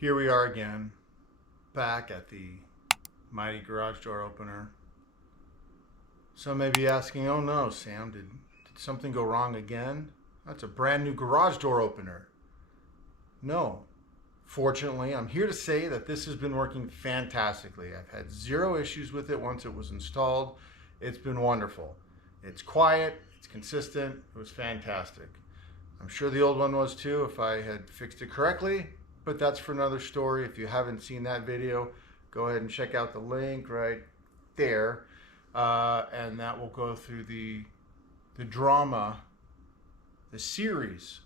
Here we are again, back at the mighty garage door opener. Some may be asking, oh no, Sam, did something go wrong again? That's a brand new garage door opener. No. Fortunately, I'm here to say that this has been working fantastically. I've had zero issues with it once it was installed. It's been wonderful. It's quiet, it's consistent, it was fantastic. I'm sure the old one was too if I had fixed it correctly, but that's for another story. If you haven't seen that video, go ahead and check out the link right there, and that will go through the drama, the series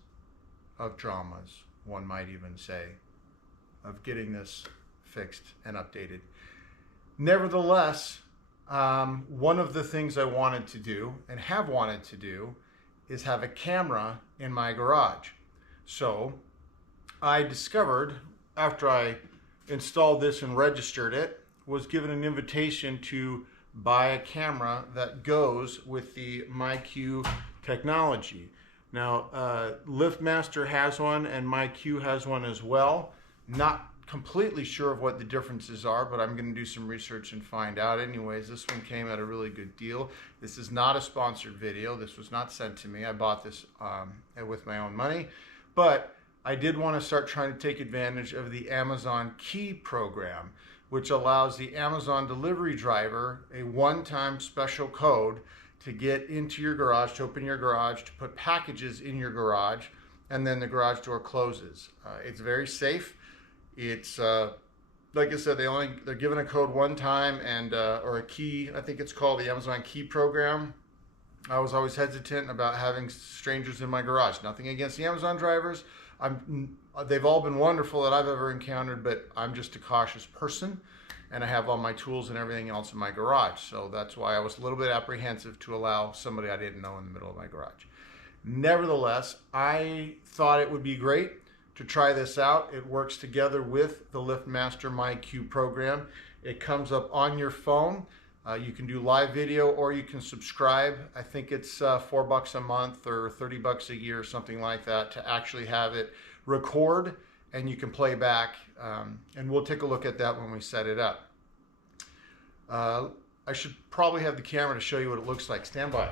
of dramas, one might even say, of getting this fixed and updated. Nevertheless, one of the things I wanted to do and have wanted to do is have a camera in my garage. So I discovered, after I installed this and registered it, was given an invitation to buy a camera that goes with the myQ technology. Now, LiftMaster has one and myQ has one as well. Not completely sure of what the differences are, but I'm going to do some research and find out. Anyways, this one came at a really good deal. This is not a sponsored video. This was not sent to me. I bought this with my own money, but I did want to start trying to take advantage of the Amazon Key program, which allows the Amazon delivery driver a one-time special code to get into your garage, to open your garage, to put packages in your garage, and then the garage door closes. It's very safe. It's like I said, they're given a code one time and or a key. I think it's called the Amazon Key program. I was always hesitant about having strangers in my garage. Nothing against the Amazon drivers. They've all been wonderful that I've ever encountered, but I'm just a cautious person, and I have all my tools and everything else in my garage. So that's why I was a little bit apprehensive to allow somebody I didn't know in the middle of my garage. Nevertheless, I thought it would be great to try this out. It works together with the LiftMaster myQ program. It comes up on your phone. You can do live video or you can subscribe. I think it's $4 a month or 30 bucks a year or something like that to actually have it record, and you can play back, and we'll take a look at that when we set it up. I should probably have the camera to show you what it looks like. Stand by.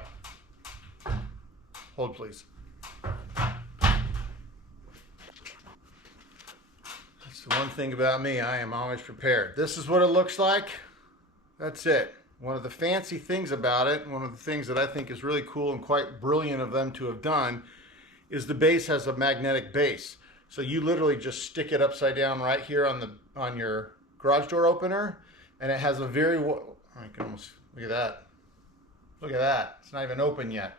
Hold please. That's the one thing about me, I am always prepared. This is what it looks like. That's it. One of the fancy things about it, one of the things that I think is really cool and quite brilliant of them to have done, is the base has a magnetic base. So you literally just stick it upside down right here on your garage door opener, and it has a very, I can almost, look at that. Look at that. It's not even open yet.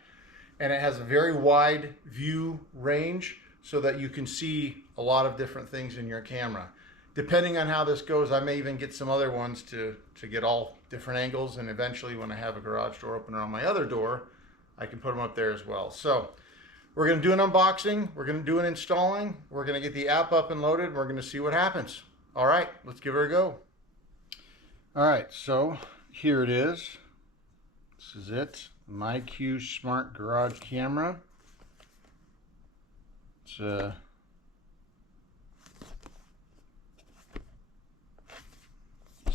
And it has a very wide view range so that you can see a lot of different things in your camera. Depending on how this goes, I may even get some other ones to get all different angles, and eventually when I have a garage door opener on my other door, I can put them up there as well. So we're going to do an unboxing, we're going to do an installing, we're going to get the app up and loaded, and we're going to see what happens. All right, let's give her a go. All right, so here it is. This is it, myQ Smart Garage Camera. It's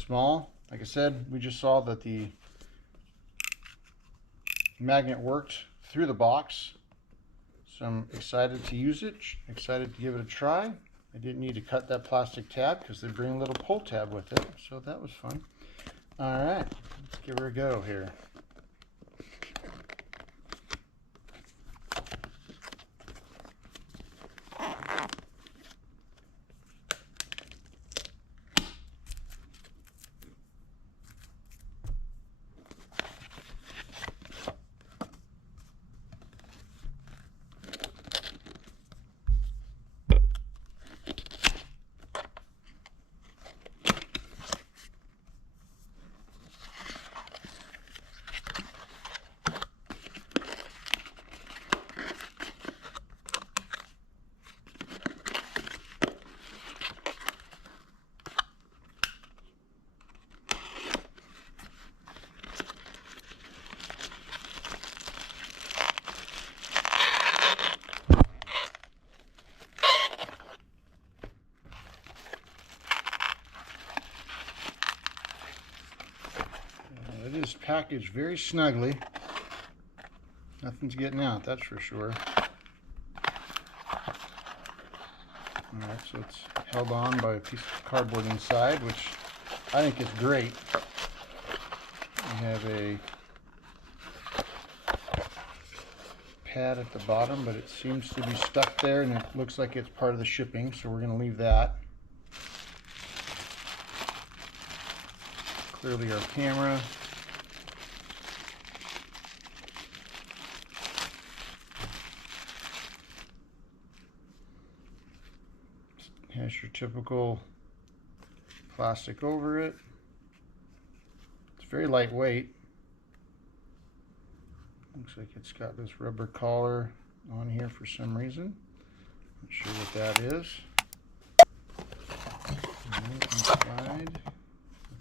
small. Like I said, we just saw that the magnet worked through the box. So I'm excited to use it, excited to give it a try. I didn't need to cut that plastic tab because they bring a little pull tab with it, so that was fun. All right, let's give her a go here. packaged very snugly. Nothing's getting out, that's for sure. Alright, so it's held on by a piece of cardboard inside, which I think is great. We have a pad at the bottom, but it seems to be stuck there, and it looks like it's part of the shipping, so we're going to leave that. Clearly our camera. Has your typical plastic over it. It's very lightweight. Looks like it's got this rubber collar on here for some reason. Not sure what that is. And inside,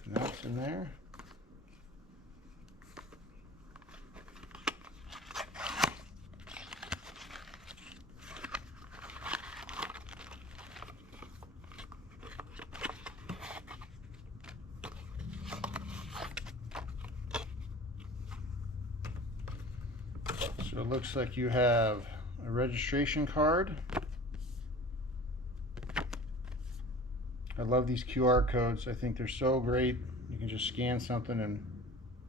nothing else in there. So it looks like you have a registration card. I love these QR codes. I think they're so great. You can just scan something and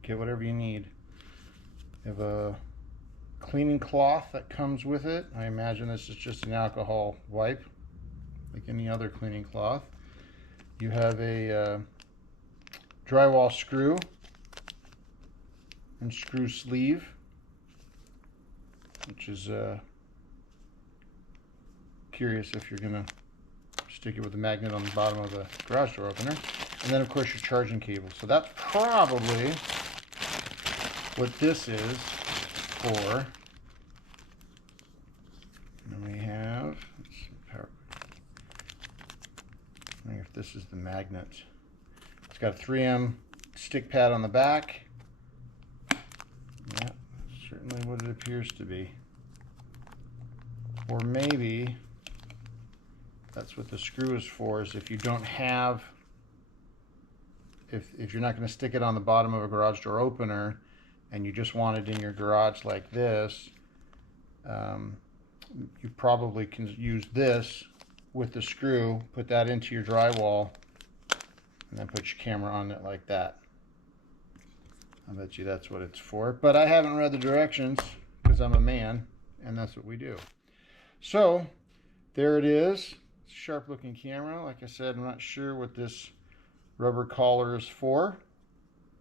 get whatever you need. You have a cleaning cloth that comes with it. I imagine this is just an alcohol wipe, like any other cleaning cloth. You have a drywall screw and screw sleeve, which is curious if you're gonna stick it with a magnet on the bottom of the garage door opener. And then of course your charging cable. So that's probably what this is for. And we have, let's see, power. I wonder if this is the magnet. It's got a 3M stick pad on the back. Yeah, certainly what it appears to be. Or maybe that's what the screw is for, is if you don't have, if you're not going to stick it on the bottom of a garage door opener and you just want it in your garage like this, you probably can use this with the screw, put that into your drywall, and then put your camera on it like that. I bet you that's what it's for. But I haven't read the directions because I'm a man, and that's what we do. So there it is. Sharp looking camera. Like I said, I'm not sure what this rubber collar is for,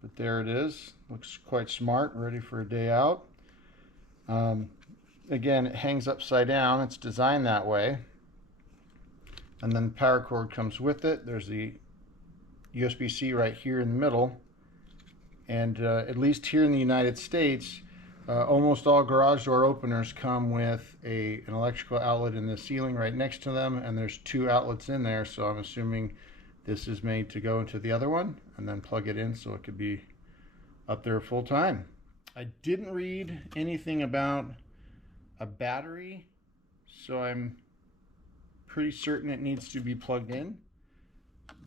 but there it is. Looks quite smart, ready for a day out. Again, it hangs upside down. It's designed that way. And then the power cord comes with it. There's the USB-C right here in the middle. And at least here in the United States, almost all garage door openers come with an electrical outlet in the ceiling right next to them, and there's 2 outlets in there, so I'm assuming this is made to go into the other one and then plug it in so it could be up there full time. I didn't read anything about a battery, so I'm pretty certain it needs to be plugged in,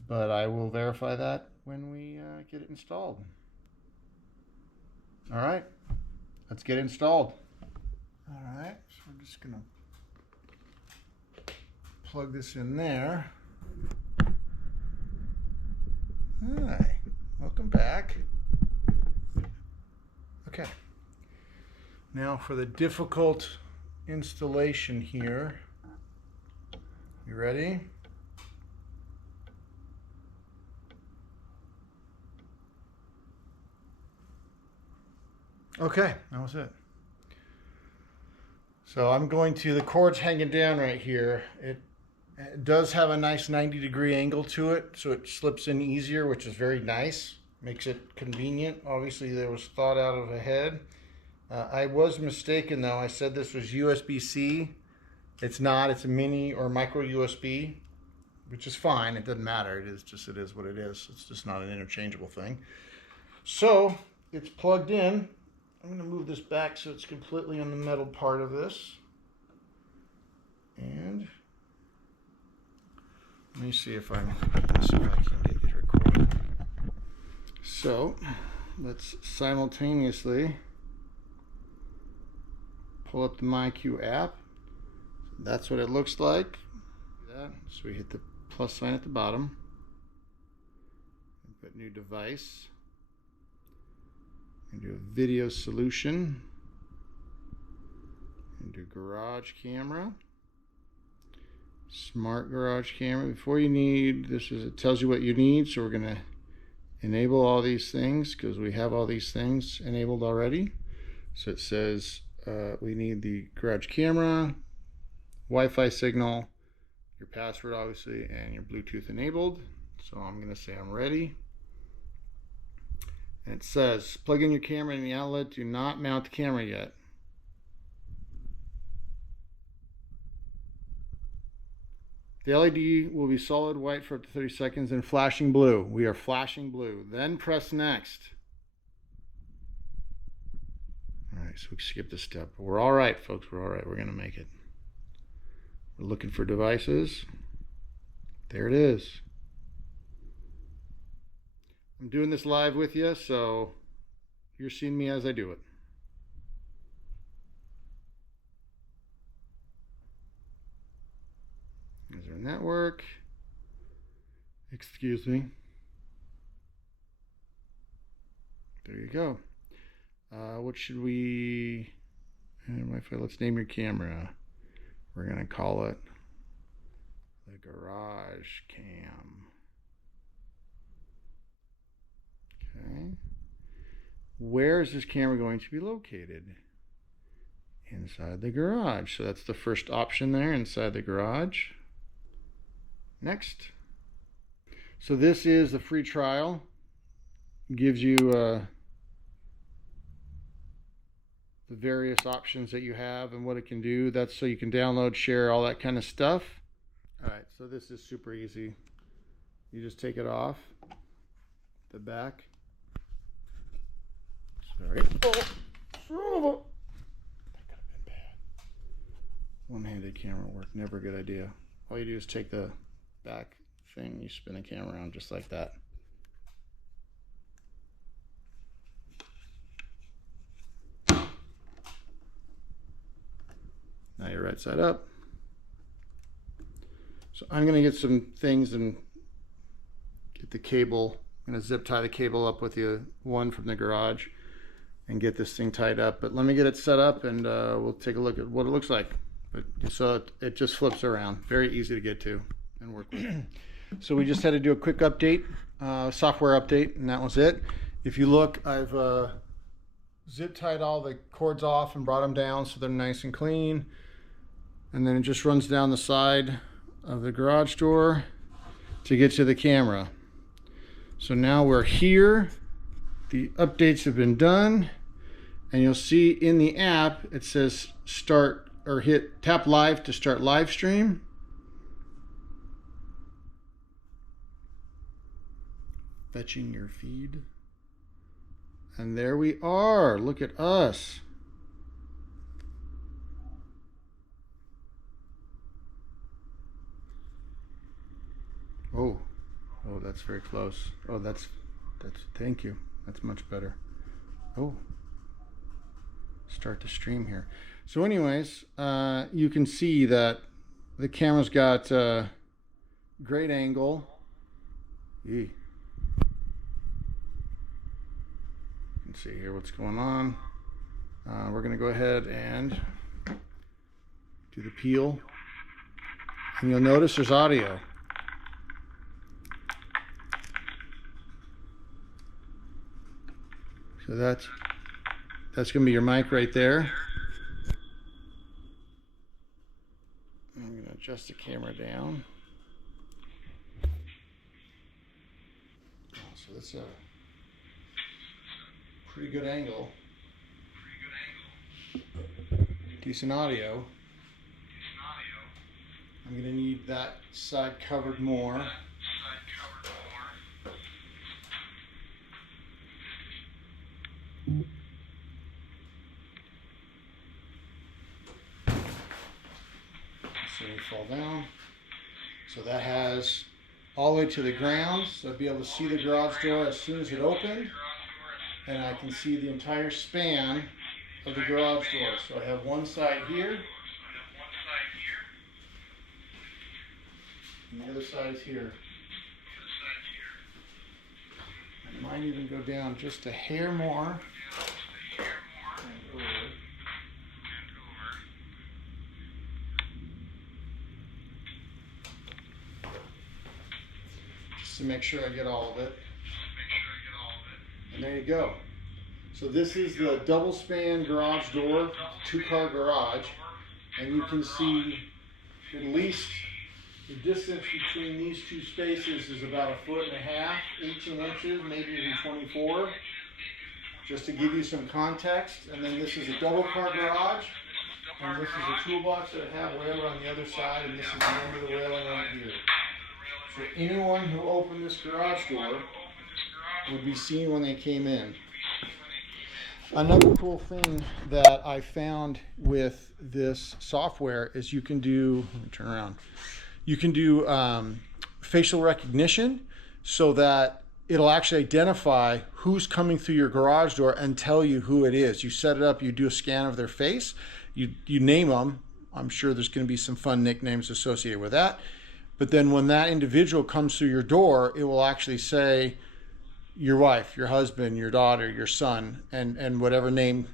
but I will verify that when we get it installed. All right, let's get installed. All right, so we're just gonna plug this in there. Hi, welcome back. Okay, now for the difficult installation here. You ready? Okay, that was it. So I'm going to, the cord's hanging down right here. It does have a nice 90-degree angle to it, so it slips in easier, which is very nice. Makes it convenient. Obviously, there was thought out of ahead. I was mistaken though. I said this was USB-C. It's not. It's a mini or micro USB, which is fine. It doesn't matter. It is what it is. It's just not an interchangeable thing. So it's plugged in. I'm going to move this back so it's completely on the metal part of this. And let me see if I can get you to record. So let's simultaneously pull up the myQ app. That's what it looks like. So we hit the plus sign at the bottom. Put new device. And do a video solution. And do garage camera. Smart garage camera. Before you need, it tells you what you need. So we're going to enable all these things because we have all these things enabled already. So it says we need the garage camera, Wi-Fi signal, your password obviously, and your Bluetooth enabled. So I'm going to say I'm ready. And it says plug in your camera in the outlet. Do not mount the camera yet. The LED will be solid white for up to 30 seconds and flashing blue. We are flashing blue. Then press next. All right, so we skip this step. But we're all right, folks. We're all right. We're going to make it. We're looking for devices. There it is. I'm doing this live with you, so you're seeing me as I do it. Is there a network? Excuse me. There you go. What should we... Wi-Fi, let's name your camera. We're going to call it the Garage Cam. Okay. Where is this camera going to be located? Inside the garage. So that's the first option there, inside the garage. Next. So this is the free trial. Gives you the various options that you have and what it can do. That's so you can download, share, all that kind of stuff. All right, so this is super easy. You just take it off the back. Sorry. Oh, that could have been bad. One-handed camera work, never a good idea. All you do is take the back thing, you spin the camera around just like that. Now you're right side up. So I'm going to get some things and get the cable. I'm going to zip tie the cable up with the one from the garage and get this thing tied up. But let me get it set up and we'll take a look at what it looks like. But so it just flips around. Very easy to get to and work with. So we just had to do a quick update, software update, and that was it. If you look, I've zip tied all the cords off and brought them down so they're nice and clean. And then it just runs down the side of the garage door to get to the camera. So now we're here. The updates have been done. And you'll see in the app, it says start or tap live to start live stream. Fetching your feed. And there we are. Look at us. Oh, that's very close. Oh, that's thank you. That's much better. Oh, start the stream here. So anyways, you can see that the camera's got great angle. You can see here what's going on. We're going to go ahead and do the peel. And you'll notice there's audio. So that's going to be your mic right there. I'm going to adjust the camera down. So that's a pretty good angle. Decent audio. I'm going to need that side covered more. So we fall down. So that has all the way to the ground, so I'll be able to see the garage door as soon as it opened. and I can see the entire span of the garage door. So I have one side here, and the other side is here. I might even go down just a hair more. And over. Just to make sure I get all of it. And there you go. So this is the double span garage door, 2-car garage, and you can see at least the distance between these two spaces is about 1.5 feet, 18 inches, maybe even 24, just to give you some context. And then this is a double car garage, and this is a toolbox that I have way over on the other side, and this is the end of the railing right here. So anyone who opened this garage door would be seen when they came in. Another cool thing that I found with this software is you can do, let me turn around, you can do facial recognition so that it'll actually identify who's coming through your garage door and tell you who it is. You set it up, you do a scan of their face, you name them. I'm sure there's going to be some fun nicknames associated with that. But then when that individual comes through your door, it will actually say your wife, your husband, your daughter, your son, and whatever name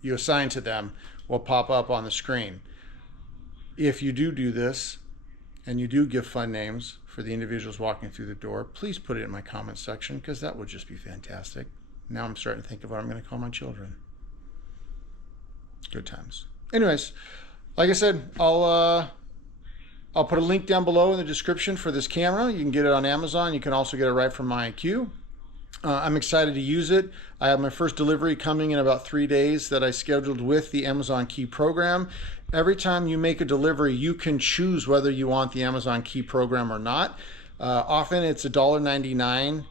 you assign to them will pop up on the screen. If you do this, and you do give fun names for the individuals walking through the door, please put it in my comments section, because that would just be fantastic. Now I'm starting to think of what I'm going to call my children. Good times. Anyways, like I said, I'll put a link down below in the description for this camera. You can get it on Amazon. You can also get it right from myQ. I'm excited to use it. I have my first delivery coming in about 3 days that I scheduled with the Amazon Key program. Every time you make a delivery, you can choose whether you want the Amazon Key program or not. Often it's $1.99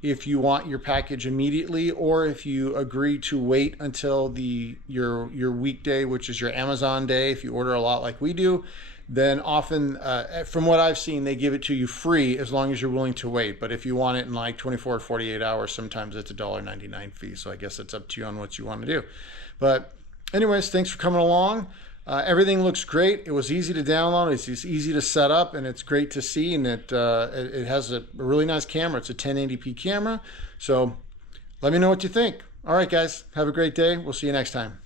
if you want your package immediately, or if you agree to wait until your weekday, which is your Amazon day, if you order a lot like we do. Then often, from what I've seen, they give it to you free as long as you're willing to wait. But if you want it in like 24 or 48 hours, sometimes it's a $1.99 fee. So I guess it's up to you on what you want to do. But anyways, thanks for coming along. Everything looks great. It was easy to download. It's easy to set up, and it's great to see. And it has a really nice camera. It's a 1080p camera. So let me know what you think. All right, guys, have a great day. We'll see you next time.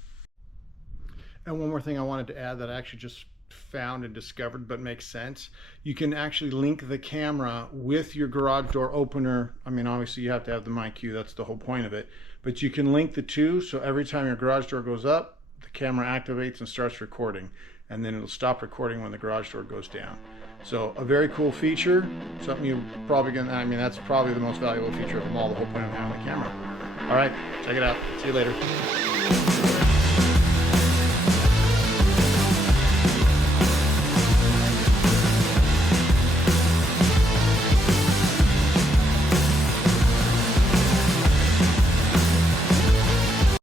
And one more thing I wanted to add that I actually just found and discovered but makes sense. You can actually link the camera with your garage door opener. I mean, obviously you have to have the myQ, that's the whole point of it, but you can link the two, so every time your garage door goes up, the camera activates and starts recording, and then it'll stop recording when the garage door goes down. So a very cool feature, something you're probably gonna, I mean, that's probably the most valuable feature of them all, the whole point of having the camera. All right, check it out. See you later.